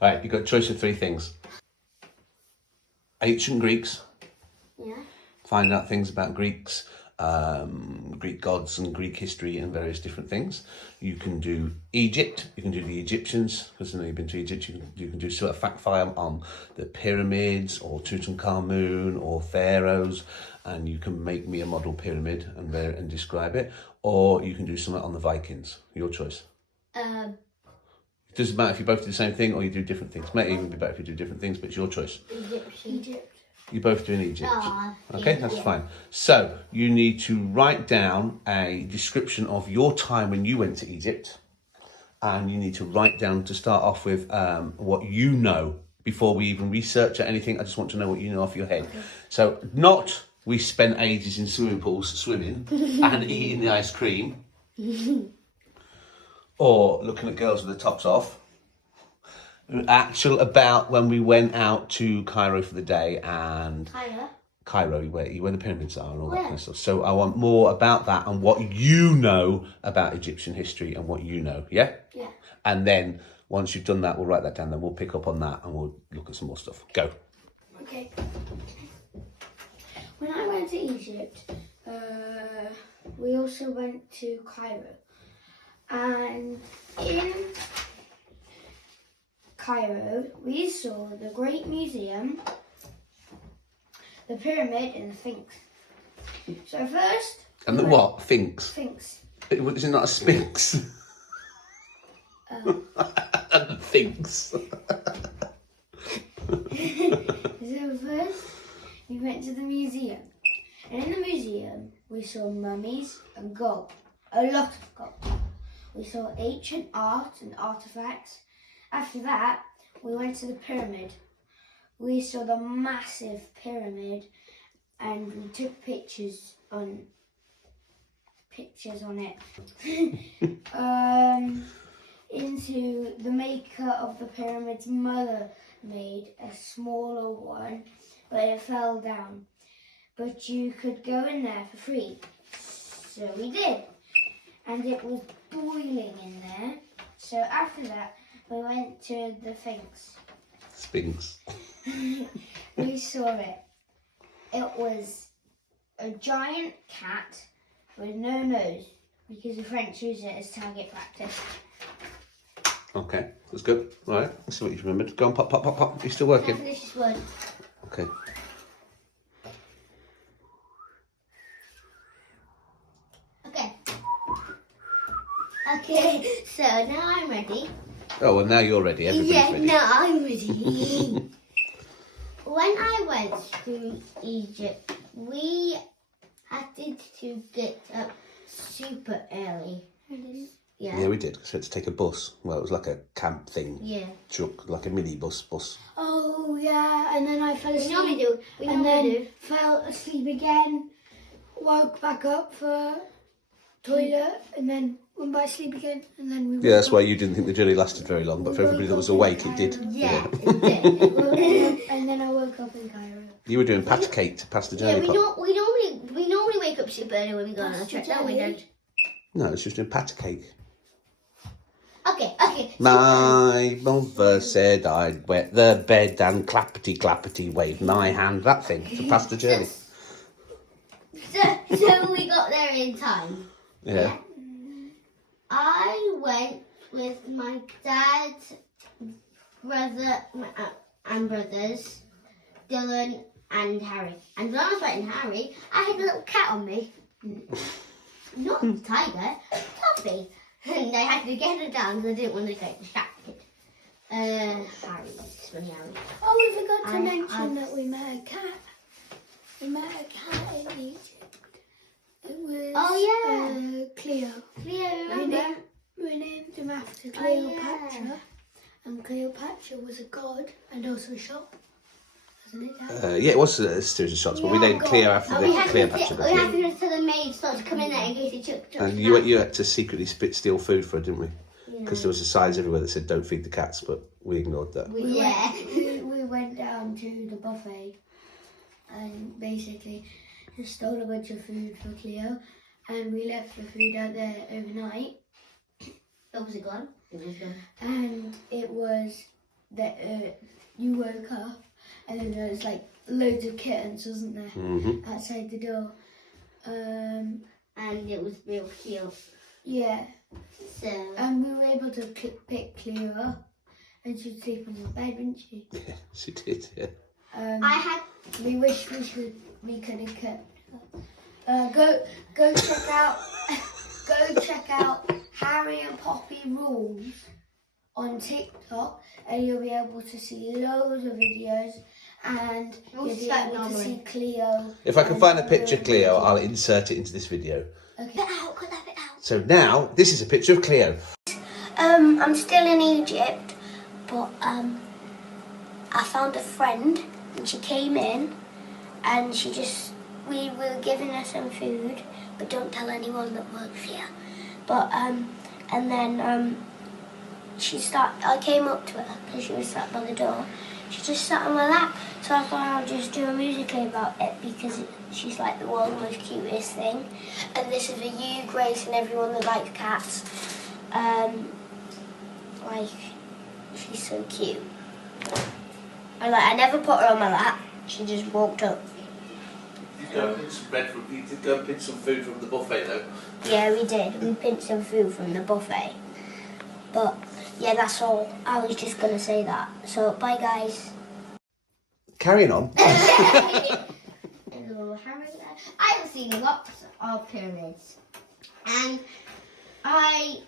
All right, you've got a choice of 3 things. Ancient Greeks. Yeah. Find out things about Greeks, Greek gods and Greek history and various different things. You can do Egypt, you can do the Egyptians, because I know you've been to Egypt. You can do sort of fact file on the pyramids or Tutankhamun or pharaohs, and you can make me a model pyramid and describe it. Or you can do something on the Vikings. Your choice. It doesn't matter if you both do the same thing or you do different things. It might even be better if you do different things, but it's your choice. Egypt. You're both doing Egypt. Oh, okay, that's fine. So you need to write down a description of your time when you went to Egypt, and you need to write down to start off with what you know before we even research or anything. I just want to know what you know off your head. Okay. So not we spent ages in swimming pools swimming and eating the ice cream, or looking at girls with the tops off. Actual about when we went out to Cairo for the day and Cairo, where the pyramids are and all that kind of stuff. So I want more about that and what you know about Egyptian history and what you know, yeah? Yeah. And then once you've done that, we'll write that down. Then we'll pick up on that and we'll look at some more stuff. Go. Okay. When I went to Egypt, we also went to Cairo. And in Cairo, we saw the Great Museum, the Pyramid, and the Sphinx. So first... And the what? Sphinx? Sphinx. Is it not a Sphinx? And the Sphinx. So first, we went to the museum. And in the museum, we saw mummies and gold. A lot of gold. We saw ancient art and artifacts. After that, we went to the pyramid. We saw the massive pyramid and we took pictures on it. Into the maker of the pyramid's mother made a smaller one, but it fell down. But you could go in there for free. So we did. And it was boiling in there. So after that, we went to the Sphinx. Sphinx. We saw it. It was a giant cat with no nose because the French use it as target practice. Okay, that's good. All right, let's see what you've remembered. Go on, pop, pop, pop, pop. You're still working? Finish this one. Okay. Okay, so now I'm ready. Oh, well, now you're ready. Everybody's ready. Yeah, now I'm ready. When I went to Egypt, we had to get up super early. Yeah, we did. So we had to take a bus. Well, it was like a camp thing. Yeah. Truck, like a mini bus. Oh, yeah, and then I fell asleep. We normally do. Fell asleep again, woke back up for toilet, and then went back to sleep again, and then we woke that's up. why you didn't think the journey lasted very long, but for everybody that was awake, it did. Yeah, it did. And then I woke up in Cairo. You were doing pat cake to pass the journey. Yeah, we normally wake up super early when we go on a trip. No, we don't. No, it's just doing pat cake. Okay. My mother said I'd wet the bed and clappity wave my hand. That thing to pass the journey. So we got there in time. Yeah. I went with my dad, brother, and brothers, Dylan and Harry. And when I was writing Harry, I had a little cat on me. Not a tiger, Tuffy. And I had to get her down because I didn't want to get distracted. Harry, funny Harry. Oh, we forgot to mention that we met a cat. We met a cat in Egypt. It was Cleo. Remember? We named him after Cleopatra. Oh, yeah. And Cleopatra was a god and also a shop. Wasn't it? Yeah, it was a series of shots, but we named Cleo after the Cleopatra. We had to tell the maids not to come in there in case they took. And you had to secretly steal food for her, didn't we? Because there was signs everywhere that said don't feed the cats, but we ignored that. We went down to the buffet and basically just stole a bunch of food for Cleo, and we left the food out there overnight. Was it gone? It was gone. And it was that you woke up and then there was like loads of kittens, wasn't there, outside the door. And it was real cute. Yeah. So. And we were able to pick Cleo up, and she'd sleep on the bed, wouldn't she? Yeah, she did. Yeah. I had. We wish we could have kept her. Go check out. Go check out Harry and Poppy Rules on TikTok, and you'll be able to see loads of videos, and you'll be able to see Cleo. If I can find a picture of Cleo, I'll insert it into this video. Okay. Cut that bit out. So now, this is a picture of Cleo. I'm still in Egypt, but I found a friend, and she came in, and we were giving her some food, but don't tell anyone that works here. But and then I came up to her because she was sat by the door. She just sat on my lap, so I thought I'll just do a musical about it because she's like the world's most cutest thing. And this is for you, Grace, and everyone that likes cats. Like, she's so cute. I never put her on my lap. She just walked up. You did go and pinch some food from the buffet, though. Yeah, we did. We pinched some food from the buffet. But yeah, that's all. I was just gonna say that. So bye, guys. Carrying on. I've seen lots of pyramids, and I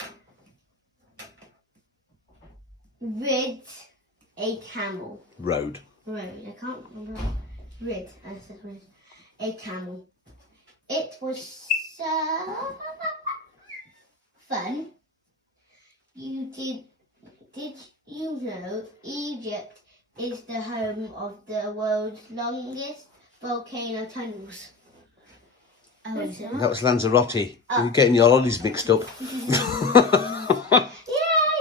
rid a camel. Road. I can't remember. Rid. I said rid. A camel. It was so fun. Did you know Egypt is the home of the world's longest volcano tunnels? Oh, is it? That was Lanzarote. You're getting your lollies mixed up. Yeah, I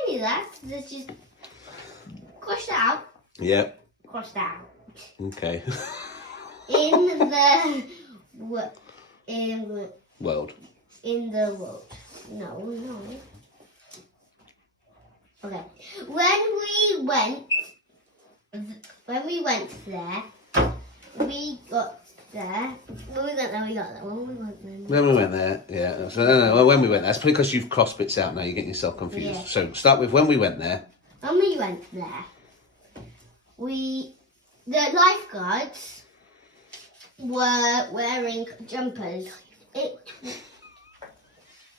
knew that. Let's just cross that out. Yeah. Cross that out. Okay. In the World. in the world. No. Okay. When we went there, we got there. When we got there, we got there. When we went there, yeah. So, no, when we went there. That's because you've crossed bits out now. You're getting yourself confused. Yeah. So start with when we went there. When we went there, the lifeguards were wearing jumpers.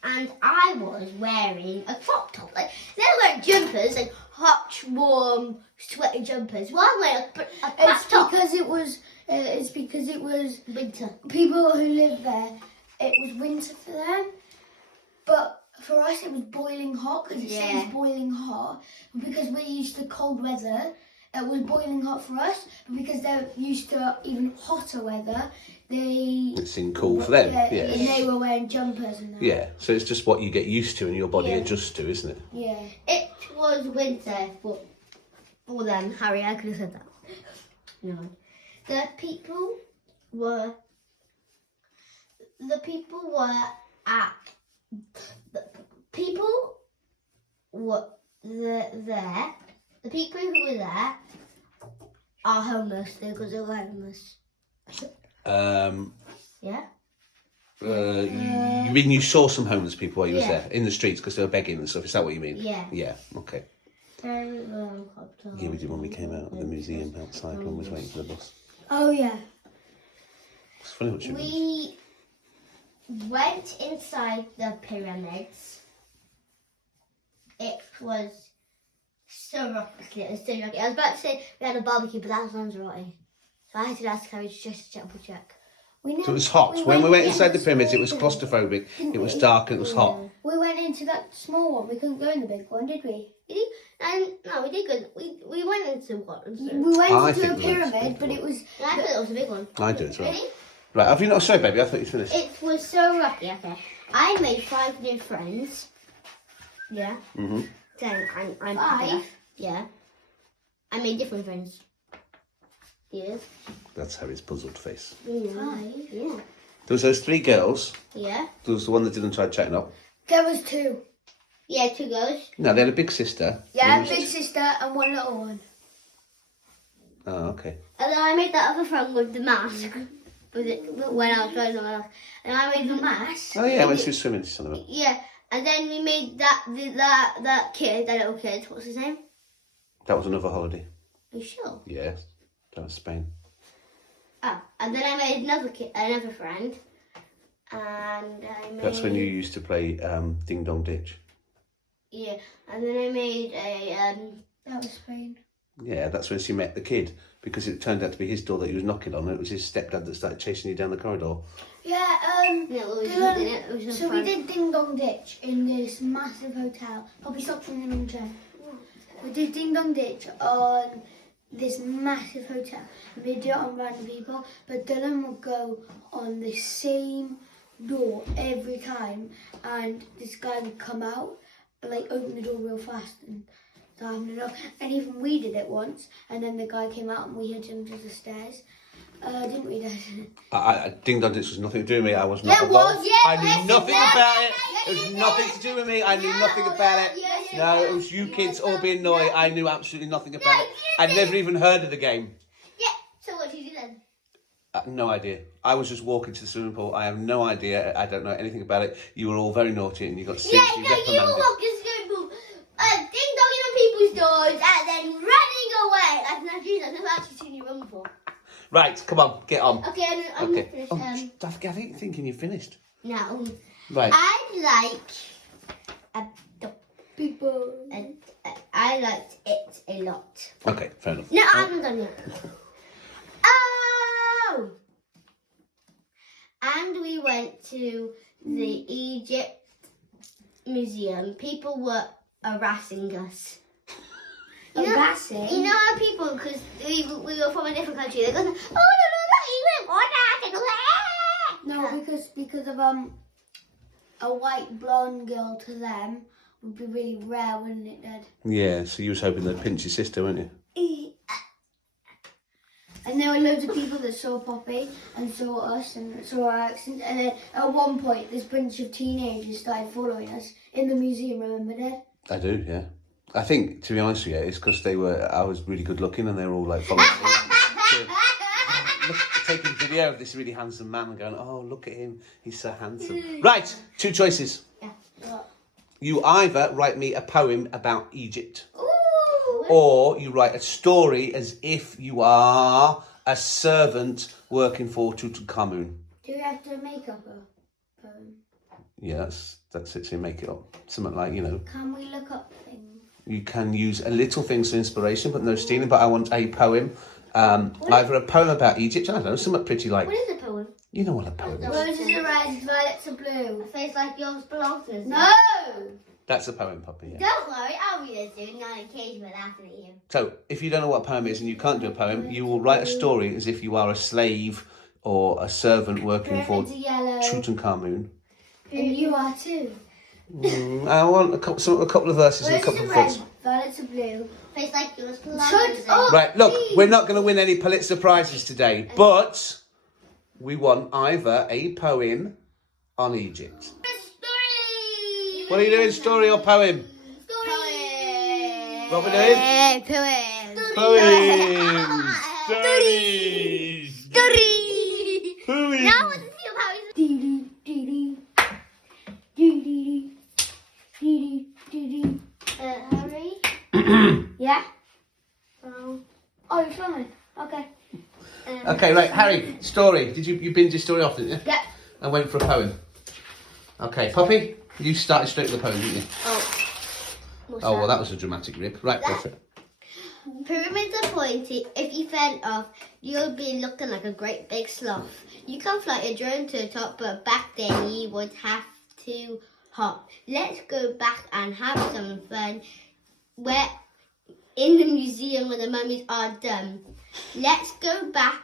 And I was wearing a crop top. Like, they were wearing jumpers, like hot, warm, sweaty jumpers. Well, I was wearing a crop top. It's because it was Winter. people who live there. It was winter for them, but for us it was boiling hot because it stays boiling hot. But because we're used to cold weather, it was boiling hot for us. But because they're used to even hotter weather, it seemed cool for them. Yeah. And they were wearing jumpers and that. Yeah. So it's just what you get used to and your body adjusts to, isn't it? Yeah. It was winter for them, Harry. I could have said that. No. The people were there. The people who were there are homeless because they were homeless. Yeah. You mean you saw some homeless people while you was there in the streets because they were begging and stuff? Is that what you mean? Yeah. Yeah. Okay. Yeah, we did when we came out of the museum outside when we was waiting for the bus. Oh yeah. It's funny what you mean. We went inside the pyramids. It was so rocky. It was so rocky. I was about to say we had a barbecue, but that sounds rocky. So I had to ask Harry just to double check. So it was hot. When we went inside the pyramids, it was claustrophobic. It was dark and it was hot. We went into that small one. We couldn't go in the big one, did we? No, we did good. We went into what? We went into a pyramid, but it was... I thought it was a big one. I do as well. Really? Right, have you not? Sorry, baby, I thought you finished. It was so rocky. Okay. I made 5 new friends. Yeah. Mm-hmm. Then I'm 5? Yeah. I made different friends. Yeah. That's Harry's puzzled face. 5? Yeah. There was those 3 girls. Yeah. There was the one that didn't try chatting up. There was 2. Yeah, 2 girls. No, they had a big sister. Yeah, big sister and one little one. Oh, okay. And then I made that other friend with the mask. With it when I was going on my mask. And I made the mask. Oh yeah, when she was swimming, son of a... Yeah. And then we made that kid, that little kid. What's his name? That was another holiday. Are you sure? Yes, that was Spain. Oh, and then I made another friend. And I made... That's when you used to play Ding Dong Ditch. Yeah. And then I made a... That was Spain. Yeah, that's when she met the kid, because it turned out to be his door that he was knocking on, and it was his stepdad that started chasing you down the corridor. Yeah, No, it Dylan, wasn't it? It was so a we did Ding Dong Ditch in this massive hotel. Poppy, stop swinging on the chair. We did Ding Dong Ditch on this massive hotel. And we did it on random people, but Dylan would go on the same door every time, and this guy would come out and like open the door real fast and start having it up. And even we did it once, and then the guy came out and we hit him to the stairs. Didn't we, Dad? Ding Dong Ditch was nothing to do with me. I was not Yeah, it involved. was, yeah, I knew yes, nothing yes, about it. yes, It was yes, nothing yes. to do with me. I knew nothing about it. yes, No, yes, it was you yes, kids all being naughty. I knew absolutely nothing about it. you I'd did. never even heard of the game. Yeah. So what did you do then? No idea. I was just walking to the swimming pool. I have no idea. I don't know anything about it. You were all very naughty and you got seriously Yeah, no, you were reprimanded. walking through ding-donging on people's doors and then running away. I've never actually seen you run before. Right, come on, get on. Okay, I'm Okay. finished. I think thinking you're finished. Now, Right. I like Big boy. I liked it a lot. Okay, fair enough. No, I haven't done yet. Oh! And we went to the Egypt Museum. People were harassing us. Harassing? You know how people, because we were from a different country, they go, oh, no, No, because of a white blonde girl to them would be really rare, wouldn't it, Dad? Yeah, so you was hoping they'd pinch your sister, weren't you? And there were loads of people that saw Poppy and saw us and saw our accents. And then at one point, this bunch of teenagers started following us in the museum. Remember, Dad? I do, yeah. I think, to be honest with you, it's because I was really good looking and they were all like following me. Taking video of this really handsome man and going, oh, look at him, he's so handsome. Right, two choices. Yeah. You either write me a poem about Egypt, Ooh. or you write a story as if you are a servant working for Tutankhamun. Do we have to make up a poem? Yeah, that's it, so you make it up. Something like, you know, Can we look up things? you can use a little things for inspiration, but no stealing, but I want a poem. Either a poem about Egypt, I don't know, something pretty like, What is a poem? you know what a poem is. Roses are red, violets are blue. A face like yours belongs to us. No! That's a poem, Poppy, yeah. Don't worry, I'll read it soon. On occasion, we're laughing at you. So, if you don't know what a poem is and you can't do a poem, you will write a story as if you are a slave or a servant working for Pyramids are yellow. Tutankhamun. And you are too. I want a couple of verses and a Roses couple are of red, thoughts. violets are blue. Face like yours belongs Shut to us. up! Right, look, we're not going to win any Pulitzer Prizes today, but we want either a poem on Egypt. Story! What are you doing, story or poem? Story! What we doing? Poem! Poems! Stories! Story! Poems! Now I want to see how he's... Dee dee dee dee dee dee dee dee. Harry? Yeah. Oh. Oh, you're filming. Okay. Okay, right, Harry, story. Did you binned your story off, didn't you? Yeah. And went for a poem. Okay, Poppy, you started straight with the poem, didn't you? Oh. What's Oh, well, that was a dramatic rip. Right, go for it. Pyramids are pointy. If you fell off, you'll be looking like a great big sloth. You can fly a drone to the top, but back then you would have to hop. Let's go back and have some fun. We're in the museum where the mummies are done. Let's go back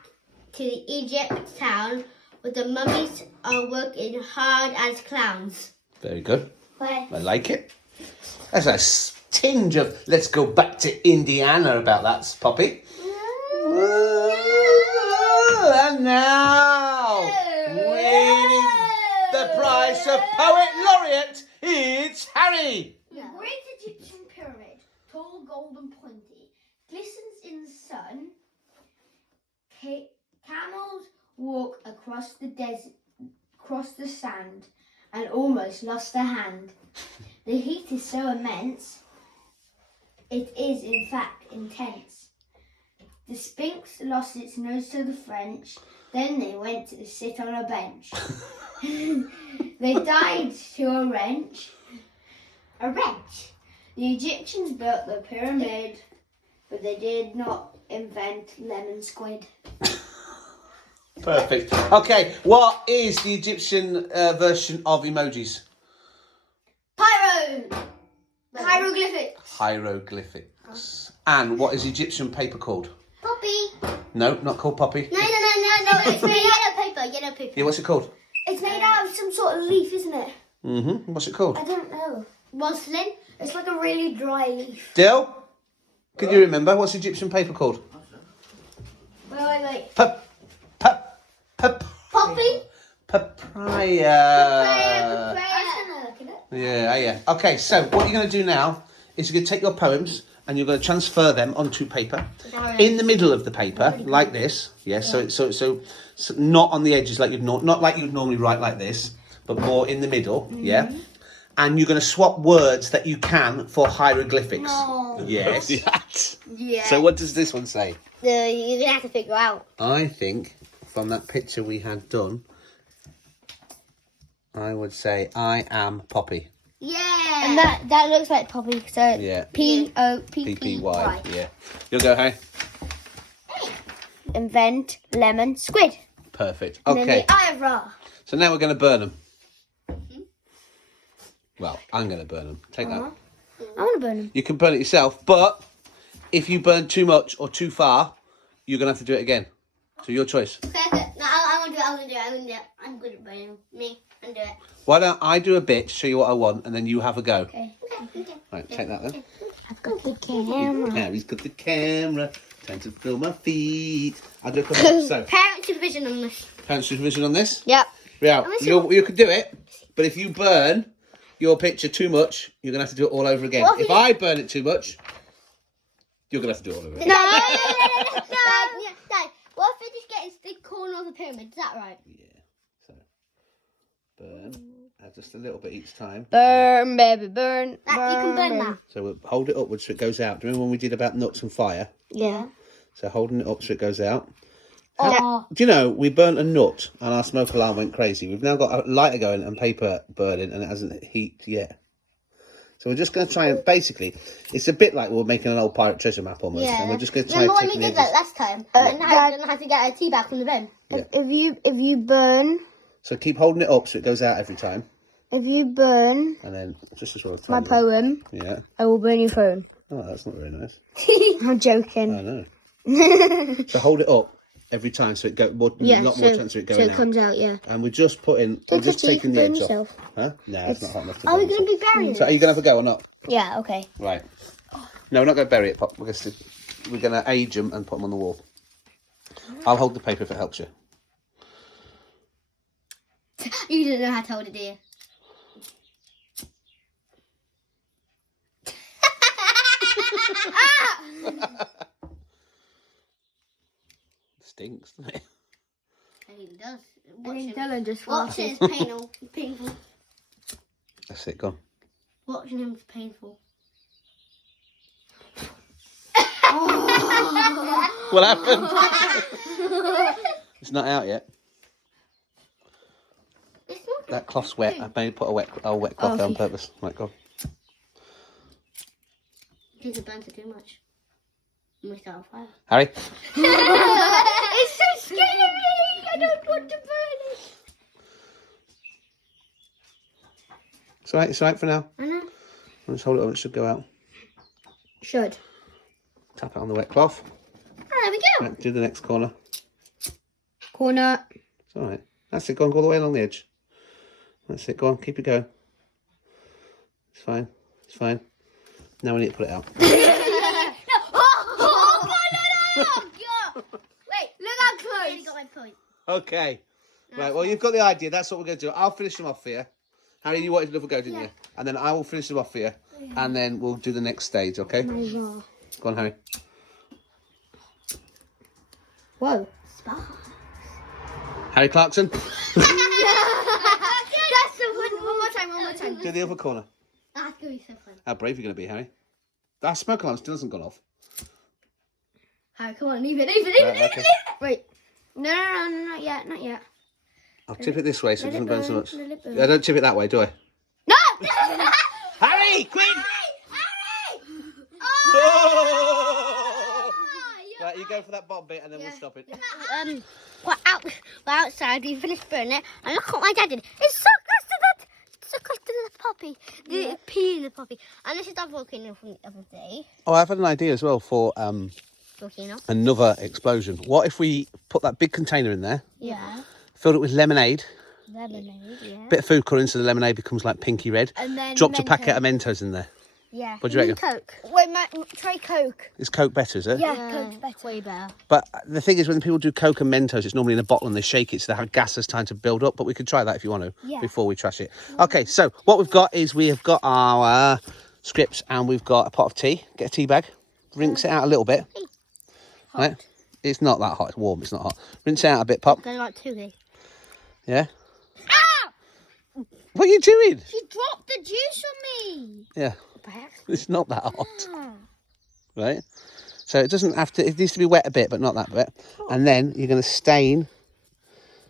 to the Egypt town where the mummies are working hard as clowns. Very good. Where? I like it. There's a tinge of let's go back to Indiana about that, Poppy. And now, winning the prize of Poet Laureate, it's Harry. The Great Egyptian Pyramid, tall, golden, pointy, glistens in the sun Camels walk across the desert, across the sand, and almost lost a hand. The heat is so immense, it is in fact intense. The Sphinx lost its nose to the French, then they went to sit on a bench. They died to a wrench. A wrench. The Egyptians built the pyramid, but they did not invent lemon squid. Perfect. Okay, what is the Egyptian version of emojis? Hieroglyphics. Hieroglyphics. And what is Egyptian paper called? Poppy. No, not called poppy. No. It's made yellow paper. Yellow paper. Yeah, what's it called? It's made out of some sort of leaf, isn't it? Mm-hmm. What's it called? I don't know. Muslin. It's like a really dry leaf. Dill? Can you remember? What's Egyptian paper called? Wait. Poppy. Papaya. Yeah. Okay, so what you're going to do now is you're going to take your poems and you're going to transfer them onto paper. In the middle of the paper, like this. Yeah. So not on the edges like not like you'd normally write like this, but more in the middle. Yeah. And you're going to swap words that you can for hieroglyphics. No. Yes. Yeah. So what does this one say? You're going to have to figure out. I think from that picture we had done, I would say I am Poppy. Yeah. And that looks like Poppy. So Yeah. P-O-P-P-Y. Yeah. You'll go, hey? Invent lemon squid. Perfect. And then Okay. the eye of Ra. So now we're going to burn them. Well, I'm going to burn them. Take that. I want to burn them. You can burn it yourself, but if you burn too much or too far, you're going to have to do it again. So your choice. Okay. No, I want to do it. I'm good at burning. Me. I'm do it. Why don't I do a bit, show you what I want, and then you have a go. Okay. Right, take that then. I've got the camera. Harry's got the camera. Time to film my feet. I'll do a couple. So, Parent supervision on this. parent supervision on this. Yep. Yeah, you can do it, but if you burn your picture too much, you're going to have to do it all over again. If I burn it too much, you're going to have to do it all over again. No. Dad, what if it just gets the corner of the pyramid? Is that right? Yeah. So, burn. Just a little bit each time. Burn, baby, burn. You can burn that. So we'll hold it upwards so it goes out. Do you remember when we did about nuts and fire? Yeah. So holding it up so it goes out. Oh. Do you know, we burnt a nut and our smoke alarm went crazy. We've now got a lighter going and paper burning and it hasn't heat yet. So we're just going to try and, basically, it's a bit like we're making an old pirate treasure map almost. Yeah. And we're just going to try Remember and when take we the did edges. that last time? And Harry didn't have to get a tea bag from the bin. Yeah. If you burn, So keep holding it up so it goes out every time. if you burn And then just as well. my poem, Yeah. I will burn your phone. Oh, that's not very nice. I'm joking. I know. So hold it up every time so it go more, a lot more chance of it going so it out. comes out, yeah. And we're just putting, we're just Kitty, taking the burn edge yourself. off. Huh? No, it's not hot enough to Are we burn going to yourself. be burying So are you going to have a go or not? Yeah, okay. Right. No, we're not going to bury it, Pop. We're going to age them and put them on the wall. I'll hold the paper if it helps you. You didn't know how to hold it, do you? Stinks, doesn't it? I think it does. I think Dylan just Watching farted. is painful. That's it, gone. Watching him is painful. What happened? It's not out yet. It's not. That cloth's wet. I made put a wet cloth there on purpose. Right, go on. Because it burns it too much. And we start on fire. Harry? It's so scary! I don't want to burn it. It's all right for now. I know. I'll just hold it up, it should go out. Should. Tap it on the wet cloth. Oh, there we go. Right, do the next corner. Corner. It's all right. That's it, go on, go all the way along the edge. That's it, go on, keep it going. It's fine, it's fine. Now we need to put it out. Wait, look how close. I got my point. Okay. Right, well, you've got the idea. That's what we're going to do. I'll finish them off for you. Harry, you wanted another go, didn't you? And then I will finish them off for you. And then we'll do the next stage, okay? Go on, Harry. Whoa. Harry Clarkson. That's the one. One more time. Do the other corner. That's gonna be so fun. How brave are you going to be, Harry? That smoke alarm still hasn't gone off. Harry, come on, leave it. Okay. Wait. No, not yet. I'll tip it this way so it doesn't burn so much. Let it burn. I don't tip it that way, do I? No! Harry, quick! Harry! Oh! Right, you go for that bottom bit and then we'll stop it. We're outside. We finished burning it, and look what my dad did. It's so close to that. It's so close to the poppy. The pea in the poppy. And this is our volcano from the other day. Oh, I've had an idea as well for Volcano. another explosion. What if we put that big container in there, Yeah. filled it with lemonade, Lemonade. Yeah. bit of food colouring so the lemonade becomes like pinky red, And then dropped a packet of Mentos in there. Yeah. What do you reckon? Coke. Wait, try Coke. Is Coke better, is it? Yeah, Coke's better. Way better. But the thing is, when people do Coke and Mentos, it's normally in a bottle and they shake it so the gas has time to build up. But we could try that if you want to before we trash it. Okay, so what we've got is we have got our scripts and we've got a pot of tea. Get a tea bag, rinse it out a little bit. Hot. Right? It's not that hot. It's warm. It's not hot. Rinse it out a bit, Pop. Going like 2 here. Yeah. Ah! What are you doing? She dropped the juice on me. Yeah. By accident. It's not that hot. Ah. Right? So it doesn't have to. It needs to be wet a bit, but not that bit. And then you're going to stain.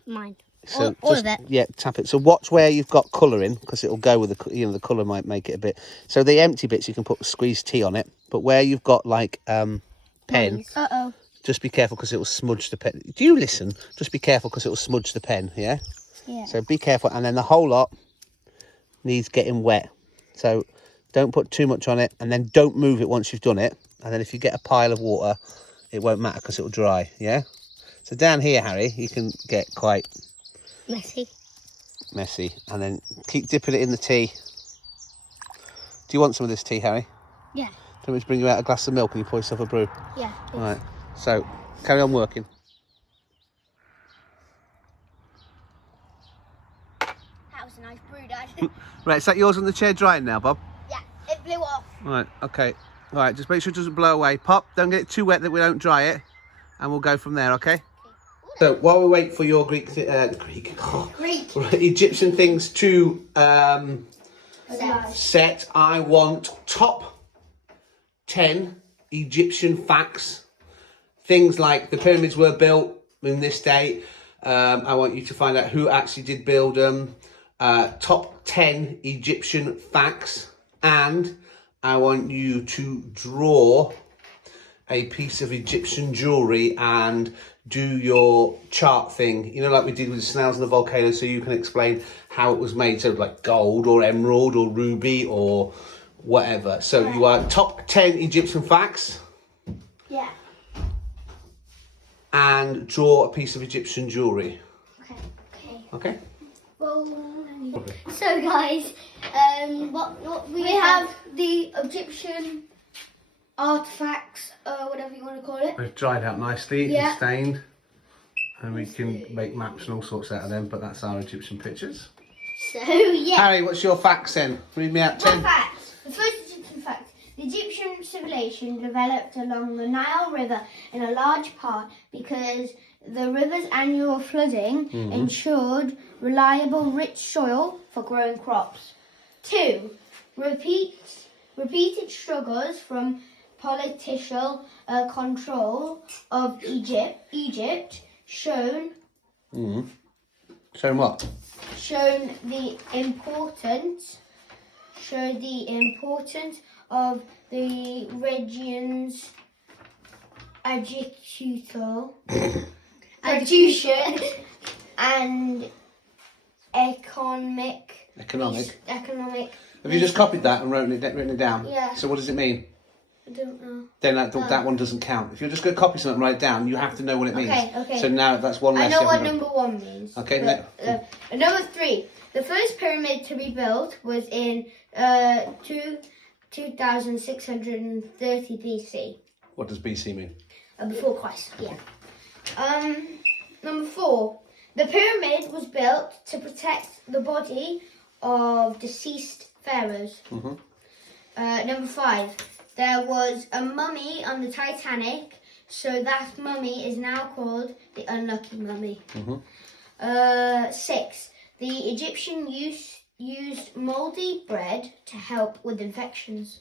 Mine. So all just, of it. Yeah, tap it. So watch where you've got colour in, because it'll go with the, the colour might make it a bit. So the empty bits you can put squeezed tea on it, but where you've got like pen, Uh-oh. just be careful because it will smudge the pen. Do you listen? Just be careful because it will smudge the pen. Yeah. Yeah. So be careful, and then the whole lot needs getting wet. So don't put too much on it, and then don't move it once you've done it. And then if you get a pile of water, it won't matter because it will dry. Yeah. So down here, Harry, you can get quite messy, and then keep dipping it in the tea. Do you want some of this tea, Harry? Yeah. Do you want me to bring you out a glass of milk and you pour yourself a brew? Yeah. All right. So carry on working. That was a nice brew, Dad. Right, is that yours on the chair drying now, Bob? Yeah, it blew off. Right, okay. All right, just make sure it doesn't blow away. Pop, don't get it too wet that we don't dry it, and we'll go from there, okay? So while we wait for your Egyptian things to set, I want top 10 Egyptian facts. Things like the pyramids were built in this date. I want you to find out who actually did build them. Top 10 Egyptian facts. And I want you to draw a piece of Egyptian jewellery and do your chart thing, you know, like we did with the snails and the volcano, so you can explain how it was made. So like gold or emerald or ruby or whatever. So you are top 10 Egyptian facts. Yeah. And draw a piece of Egyptian jewellery. Okay. Okay? So guys, what we have the Egyptian artifacts, whatever you want to call it. They've dried out nicely Yeah. and stained. And we can make maps and all sorts out of them, but that's our Egyptian pictures. So yeah. Harry, what's your facts then? Read me out 10. Facts. The first Egyptian fact. The Egyptian civilization developed along the Nile River in a large part because the river's annual flooding ensured reliable, rich soil for growing crops. 2. Repeated struggles from political control of Egypt shown Show 'em what? shown the importance of the region's execution and economic. Have you just copied that and written it down? Yeah. So what does it mean? I don't know. Then that one doesn't count. If you're just going to copy something and write it down, you have to know what it means. Okay. So now that's one I less. know you what haven't number 1 means. Okay, Number 3. The first pyramid to be built was in 2630 BC. What does BC mean? Before Christ, yeah. Number 4. The pyramid was built to protect the body of deceased pharaohs. Number 5. There was a mummy on the Titanic So that mummy is now called the unlucky mummy. 6. The Egyptian used mouldy bread to help with infections.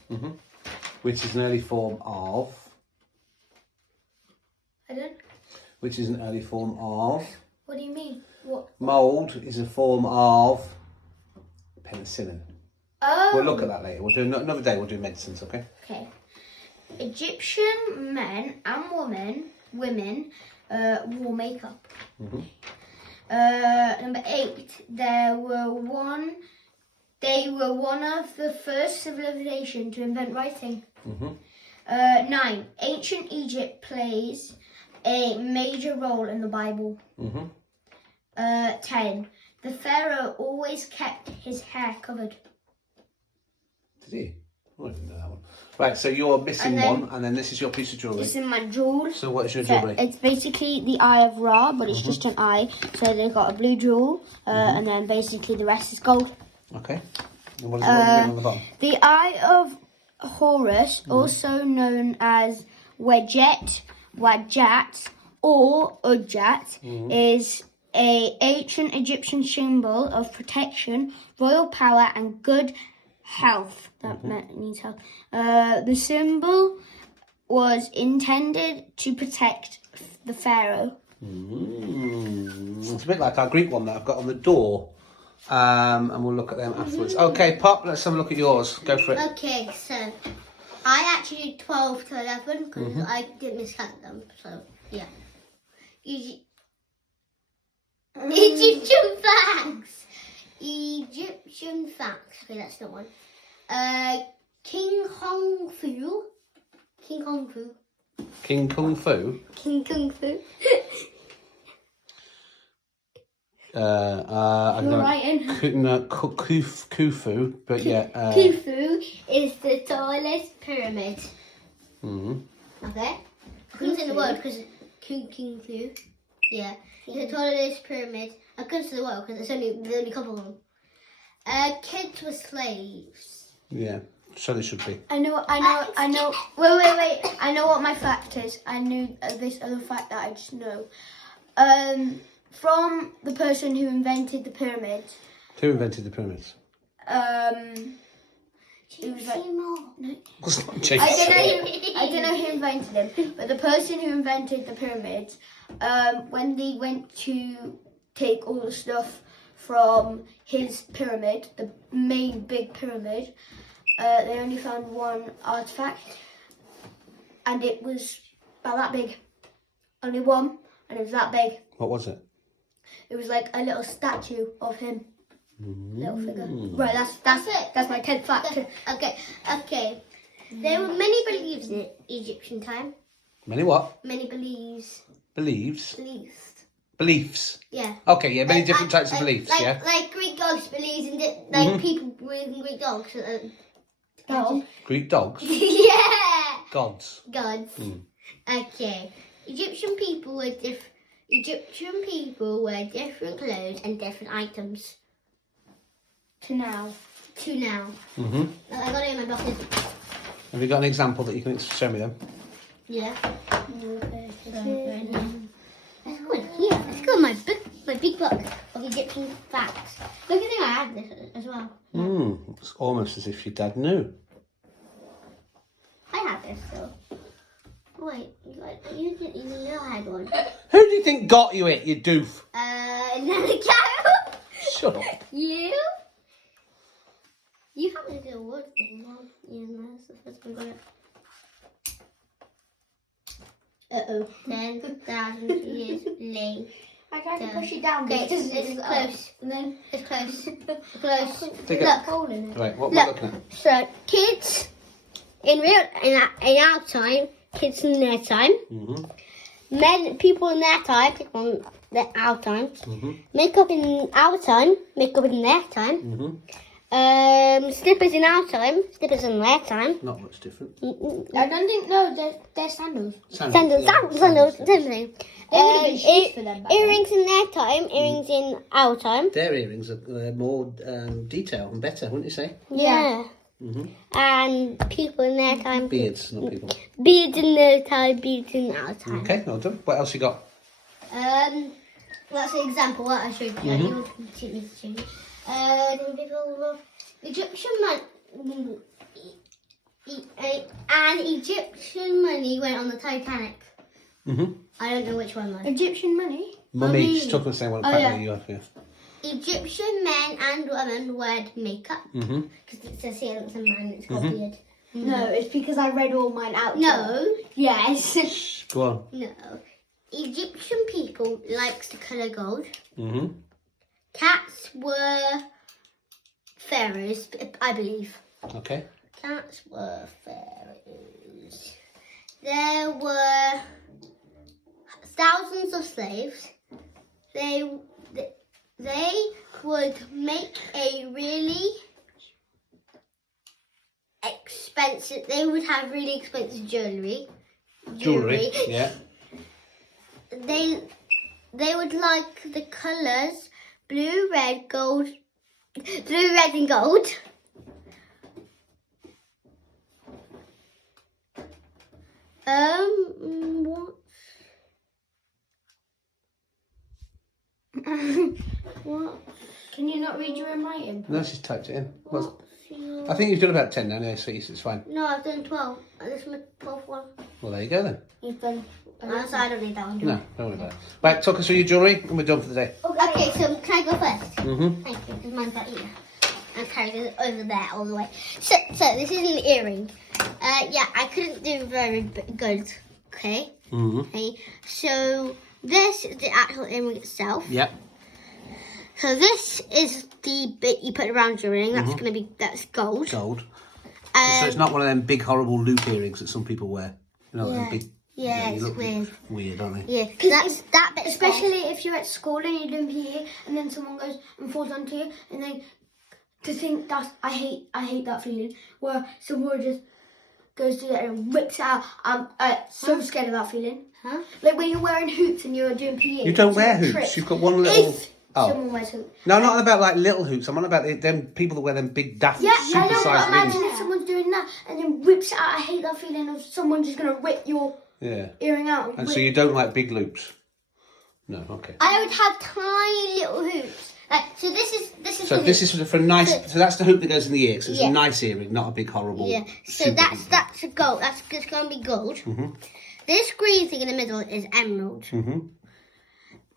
Which is an early form of. Pardon? Which is an early form of. What do you mean? What? Mould is a form of penicillin. Oh. We'll look at that later. We'll do another day. We'll do medicines, okay? Okay. Egyptian men and women wore makeup. Number 8. They were one of the first civilization to invent writing. 9. Ancient Egypt plays a major role in the Bible. 10. The pharaoh always kept his hair covered. Did he? Oh, I didn't know that one. Right, so you're missing one, and then this is your piece of jewellery. This is my jewel. So what is your So jewellery? it's basically the Eye of Ra, but it's just an eye. So they've got a blue jewel, and then basically the rest is gold. Okay. And what is what on the bottom? The Eye of Horus, also known as Wajat, or Ujat, is an ancient Egyptian symbol of protection, royal power, and good health. That means health. The symbol was intended to protect the pharaoh. It's a bit like our Greek one that I've got on the door. And we'll look at them afterwards. Okay, Pop, let's have a look at yours. Go for it. Okay, so I actually did 12 to 11 because I didn't miscount them. So, yeah. Egyptian facts. Egyptian facts. Okay, that's not one. King Kong Fu. King Kong Fu. King Kung Fu. King Kung Fu. I don't know. Khufu, but yeah. Khufu is the tallest pyramid. Okay? I couldn't say the word because King Fu. Yeah. It's the tallest pyramid. I couldn't say the word because there's only a couple of them. Kids were slaves. Yeah, so they should be. I know. Wait. I know what my fact is. I knew this other fact that I just know. From the person who invented the pyramids. Who invented the pyramids? It was like, no. I don't know who invented them, but the person who invented the pyramids, when they went to take all the stuff from his pyramid, the main big pyramid, they only found one artifact, and it was about that big. Only one, and it was that big. What was it? It was like a little statue of him. Little figure. Right, that's it. That's my 10th fact. Okay. There were many beliefs in Egyptian time. Many what? Many beliefs. Beliefs? Yeah. Okay, yeah, many different types of beliefs, yeah? Like Greek dogs believes in like people believe in Greek dogs. Greek dogs? Yeah. Gods. Okay. Egyptian people wear different clothes and different items. To now. I got it in my bucket. Have you got an example that you can show me then? Yeah. Let's go in here. Let's go in my big book of Egyptian facts. Look, I think I had this as well. It's almost as if your dad knew. I had this though. Wait, you didn't even know I had one. Who do you think got you it, you doof? Another cow. Shut up. You? You haven't done a word thing, Mom. Yeah, that's the first one got it. 10,000 years later. I tried to push it down. Okay, it's close. And then It's close. Close. Take Look. hole in it. Right, what am I looking at? So, kids, in our time, kids in their time, people in their time, people in our time, makeup in our time, makeup in their time, slippers in our time, slippers in their time. Not much different. I don't think, they're sandals. Sandals, definitely. They would have been shoes for them back then. Earrings in their time, earrings in our time. Their earrings are more detailed and better, wouldn't you say? Yeah. and people in their time. Beards, not people. Beards in their time, beards in our time. Okay, well done. What else you got? That's an example. What I showed you. You want to teach me to change. Egyptian money. And Egyptian money went on the Titanic. I don't know which one was. Egyptian money? Mummy, she's talking the same one. You have here. Egyptian men and women wear makeup. Because it says here it's a man, it's got a beard. No, it's because I read all mine out. No. Yes. Go on. No. Egyptian people likes the colour gold. Cats were pharaohs, I believe. Okay. Cats were pharaohs. There were thousands of slaves. They would make a really expensive. They would have really expensive jewelry. Jewelry. Yeah. They would like the colours blue, red, gold. Blue, red, and gold. What? What? Can you not read your own writing? No, she's typed it in. I think you've done about 10 now, anyway, so it's fine. No, I've done 12. This is my 12th one. Well, there you go then. You've done. So I don't need that one. No, don't worry about it. Right, talk us through your jewellery and we're done for the day. Okay, so can I go first? Thank you, because mine's right here. And carried it over there all the way. So this is an earring. Yeah, I couldn't do very good. Okay. Okay. So this is the actual earring itself. Yep. So this is the bit you put around your ring. That's that's gold. Gold. So it's not one of them big horrible loop earrings that some people wear. You know, them big. Yeah, it's weird. Weird, aren't they? Yeah, because that bit. Especially if you're at school and you're doing PE, and then someone goes and falls onto you, and then to think that I hate that feeling where someone just goes to it and rips it out. I'm so scared of that feeling. Huh? Like when you're wearing hoops and you're doing PE. You don't wear hoops. You've got one little. Someone wears hoops. No, not about like little hoops. I'm on about them people that wear them big daft Yeah, super I know, but sized rings. imagine if someone's doing that and then rips it out. I hate that feeling of someone just going to rip your earring out. And so you don't like big loops? No, okay. I would have tiny little hoops. Like, so this is. So this is for nice. So that's the hoop that goes in the ear. So it's a nice earring, not a big horrible. Yeah. So super that's a gold. That's it's going to be gold. This green thing in the middle is emerald.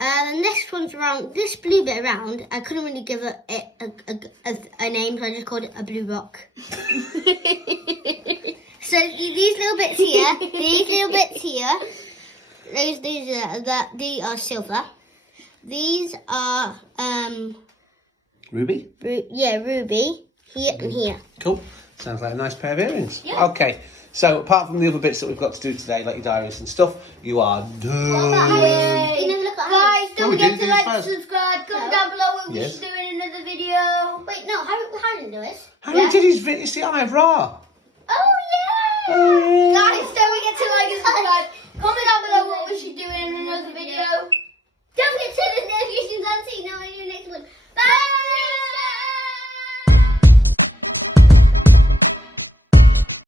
And this one's around. This blue bit around. I couldn't really give it a name, so I just called it a blue rock. So these little bits here, these are silver. These are Ruby? ruby. Here and here. Cool. Sounds like a nice pair of earrings. Yeah. Okay. So apart from the other bits that we've got to do today, like your diaries and stuff, you are done. Guys, don't we forget didn't to do like this and first. subscribe. Comment down below what we should do in another video. Wait, no, Harry didn't do it. Harry did his video. It's the Eye of Ra. Oh yeah. Oh, yeah. Guys, don't forget to like and subscribe.